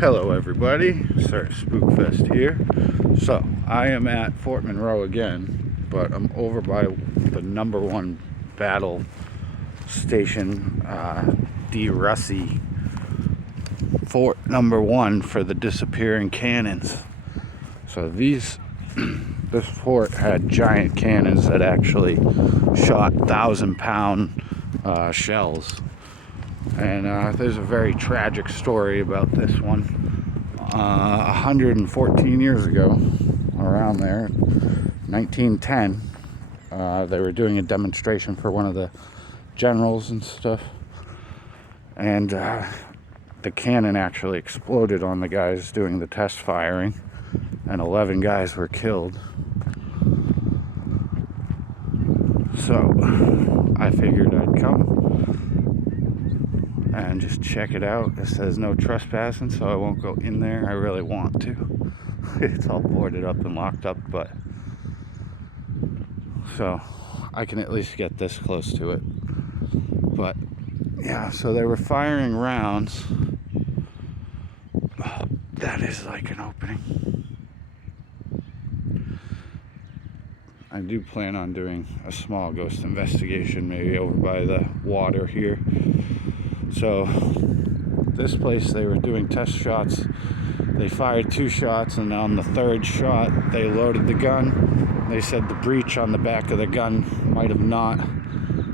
Hello everybody, Sir Spookfest here. So, I am at Fort Monroe again, but I'm over by the #1 battle station, Derussy, Fort #1 for the disappearing cannons. So this fort had giant cannons that actually shot 1,000-pound shells. And there's a very tragic story about this one. 114 years ago, around there, 1910, they were doing a demonstration for one of the generals and stuff. And the cannon actually exploded on the guys doing the test firing, and 11 guys were killed. So I figured I'd come and just check it out. It says no trespassing, so I won't go in there. I really want to. It's all boarded up and locked up, but so I can at least get this close to it. But yeah, so they were firing rounds. That is like an opening. I do plan on doing a small ghost investigation, maybe over by the water here. So this place, they were doing test shots. They fired 2 shots, and on the 3rd shot they loaded the gun. They said the breech on the back of the gun might have not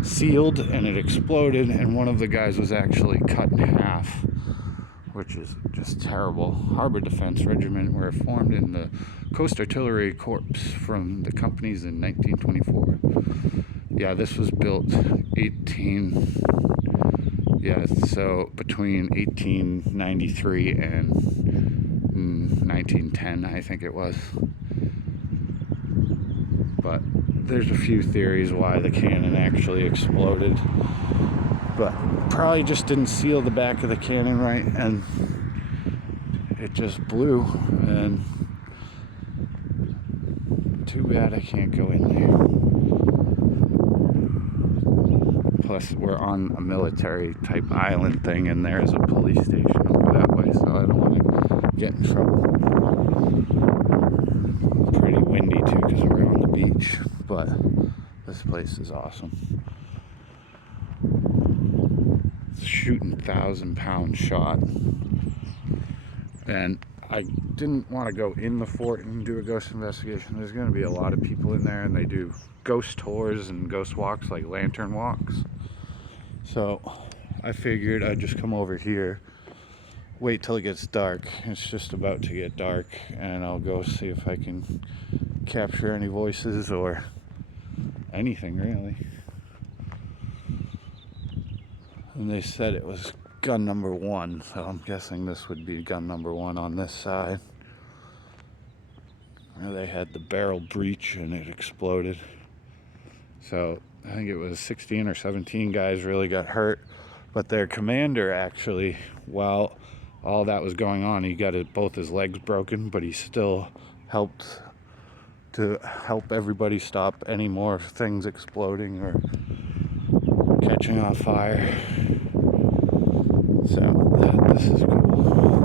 sealed, and it exploded, and one of the guys was actually cut in half, which is just terrible. Harbor Defense Regiment were formed in the Coast Artillery Corps from the companies in 1924. Yeah, this was built so between 1893 and 1910, I think it was. But there's a few theories why the cannon actually exploded, but probably just didn't seal the back of the cannon right, and it just blew. And too bad I can't go in there. Plus, we're on a military type island thing, and there's a police station over that way, so I don't want to get in trouble. Pretty windy too, because we're on the beach, but this place is awesome. Shooting 1,000-pound shot, and I didn't want to go in the fort and do a ghost investigation. There's going to be a lot of people in there, and they do ghost tours and ghost walks, like lantern walks. So I figured I'd just come over here, wait till it gets dark. It's just about to get dark, and I'll go see if I can capture any voices or anything really. And they said it was gun #1, so I'm guessing this would be gun #1 on this side. Where they had the barrel breech and it exploded. So I think it was 16 or 17 guys really got hurt, but their commander actually, while all that was going on, he got both his legs broken, but he still helped to help everybody stop any more things exploding or catching on fire. So this is cool.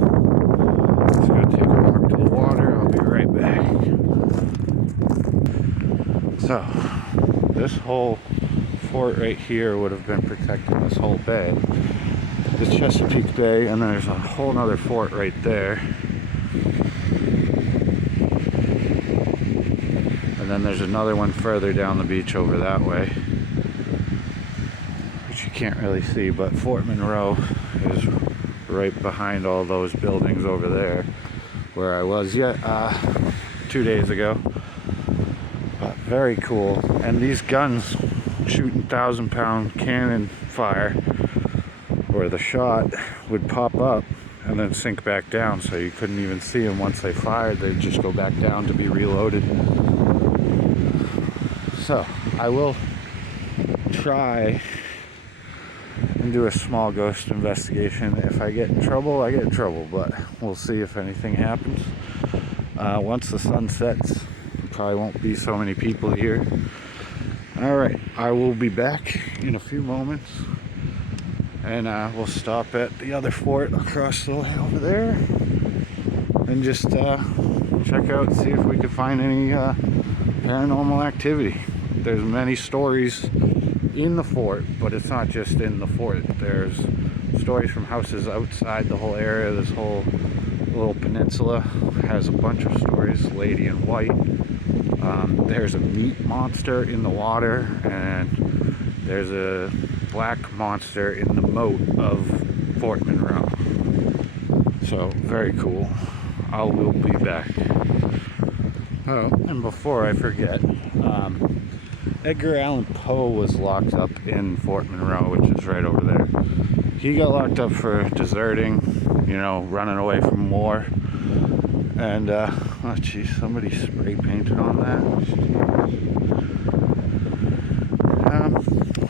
Let's go take a walk to the water. I'll be right back. So this whole fort right here would have been protecting this whole bay. This Chesapeake Bay, and then there's a whole nother fort right there. And then there's another one further down the beach over that way, which you can't really see, but Fort Monroe is right behind all those buildings over there where I was 2 days ago. But very cool. And these guns shooting 1,000-pound cannon fire, where the shot would pop up and then sink back down, so you couldn't even see them once they fired. They'd just go back down to be reloaded. So I will try and do a small ghost investigation. If I get in trouble, I get in trouble, but we'll see if anything happens. Once the sun sets, probably won't be so many people here. Alright, I will be back in a few moments And we'll stop at the other fort across the way over there and just check out and see if we can find any paranormal activity. There's many stories in the fort, but it's not just in the fort. There's stories from houses outside the whole area. This whole little peninsula has a bunch of stories. Lady in White. There's a meat monster in the water, and there's a black monster in the moat of Fort Monroe. So very cool. I will be back. Oh, and before I forget, Edgar Allan Poe was locked up in Fort Monroe, which is right over there. He got locked up for deserting, running away from war. And, oh geez, somebody spray painted on that.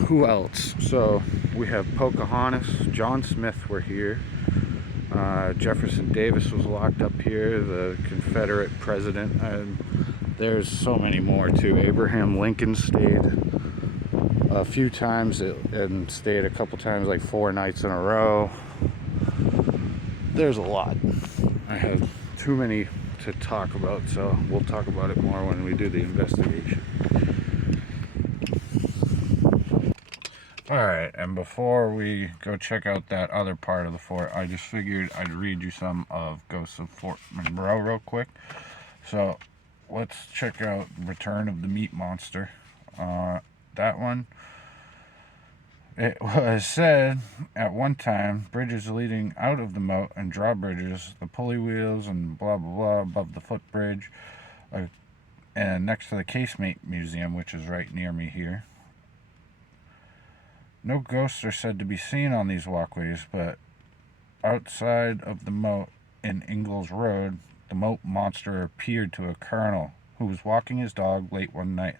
Who else? So, we have Pocahontas, John Smith were here. Jefferson Davis was locked up here, the Confederate president. And there's so many more too. Abraham Lincoln stayed a few times and stayed a couple times, like 4 nights in a row. There's a lot. I have too many to talk about, so we'll talk about it more when we do the investigation. Alright, and before we go check out that other part of the fort, I just figured I'd read you some of Ghosts of Fort Monroe real quick. So, let's check out Return of the Meat Monster. That one. It was said at one time, bridges leading out of the moat and drawbridges, the pulley wheels and blah blah blah above the footbridge, and next to the Casemate Museum, which is right near me here. No ghosts are said to be seen on these walkways, but outside of the moat in Ingalls Road, the moat monster appeared to a colonel who was walking his dog late one night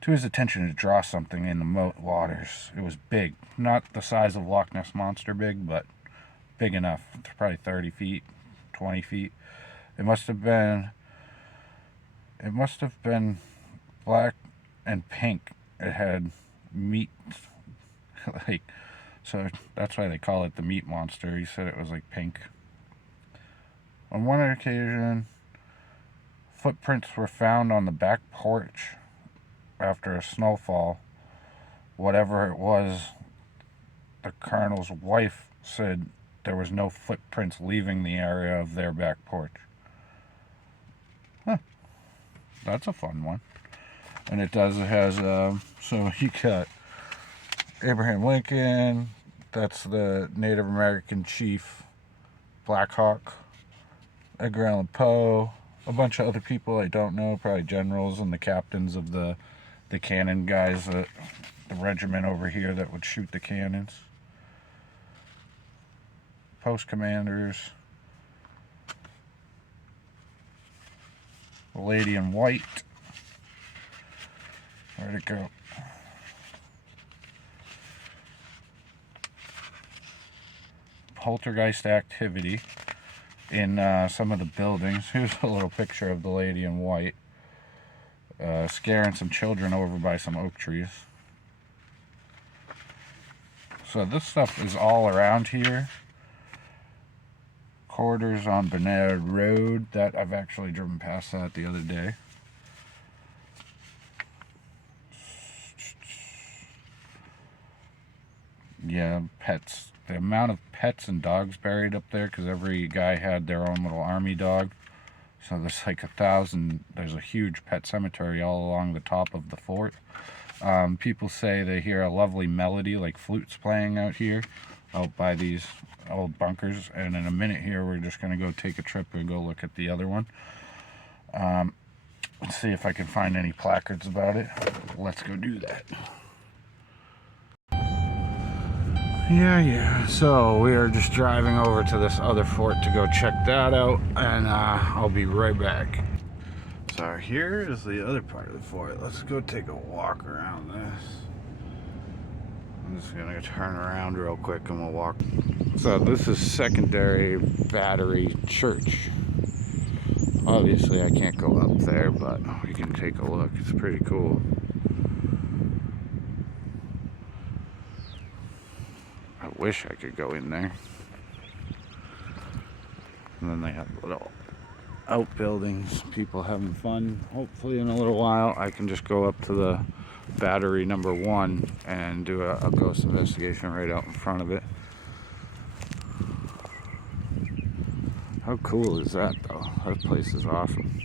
to his attention to draw something in the moat waters. It was big, not the size of Loch Ness Monster big, but big enough, probably 30 feet, 20 feet. It must have been black and pink. It had meat, so that's why they call it the meat monster. He said it was like pink. On one occasion, footprints were found on the back porch after a snowfall. Whatever it was, the colonel's wife said there was no footprints leaving the area of their back porch. Huh. That's a fun one. And it has, so you got Abraham Lincoln, that's the Native American chief, Black Hawk, Edgar Allan Poe, a bunch of other people I don't know, probably generals and the captains of the cannon guys, the regiment over here that would shoot the cannons. Post commanders. The Lady in White. Where'd it go? Poltergeist activity in some of the buildings. Here's a little picture of the Lady in White scaring some children over by some oak trees. So this stuff is all around here. Quarters on Bernard Road. That I've actually driven past that the other day. Yeah, pets. The amount of pets and dogs buried up there, because every guy had their own little army dog. So there's like 1,000, there's a huge pet cemetery all along the top of the fort. People say they hear a lovely melody like flutes playing out here, out by these old bunkers. And in a minute here, we're just going to go take a trip and go look at the other one. Let's see if I can find any placards about it. Let's go do that. Yeah, so we are just driving over to this other fort to go check that out, and I'll be right back. So here is the other part of the fort. Let's go take a walk around this. I'm just gonna turn around real quick and we'll walk. So this is Secondary Battery Church. Obviously I can't go up there, but we can take a look. It's pretty cool. wish I could go in there. And then they have little outbuildings, people having fun. Hopefully in a little while I can just go up to the battery number 1 and do a ghost investigation right out in front of it. How cool is that though? That place is awesome.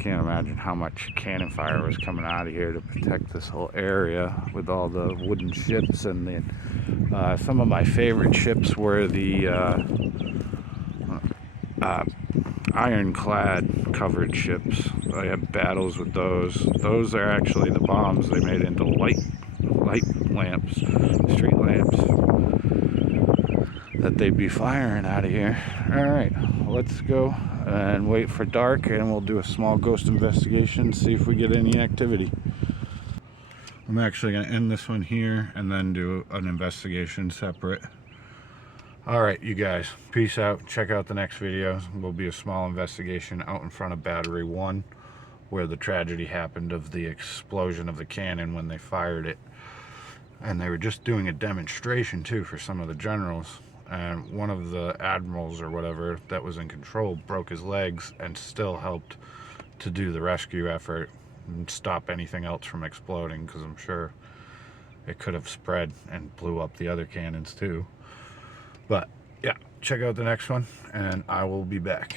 Can't imagine how much cannon fire was coming out of here to protect this whole area with all the wooden ships. And the some of my favorite ships were the ironclad covered ships. I had battles with those. Those are actually the bombs they made into light lamps, street lamps that they'd be firing out of here. Alright, let's go and wait for dark, and we'll do a small ghost investigation, see if we get any activity. I'm actually going to end this one here and then do an investigation separate. Alright, you guys, peace out. Check out the next video. Will be a small investigation out in front of battery 1 where the tragedy happened of the explosion of the cannon when they fired it. And they were just doing a demonstration too for some of the generals, and one of the admirals or whatever that was in control broke his legs and still helped to do the rescue effort and stop anything else from exploding, because I'm sure it could have spread and blew up the other cannons too. But yeah, check out the next one and I will be back.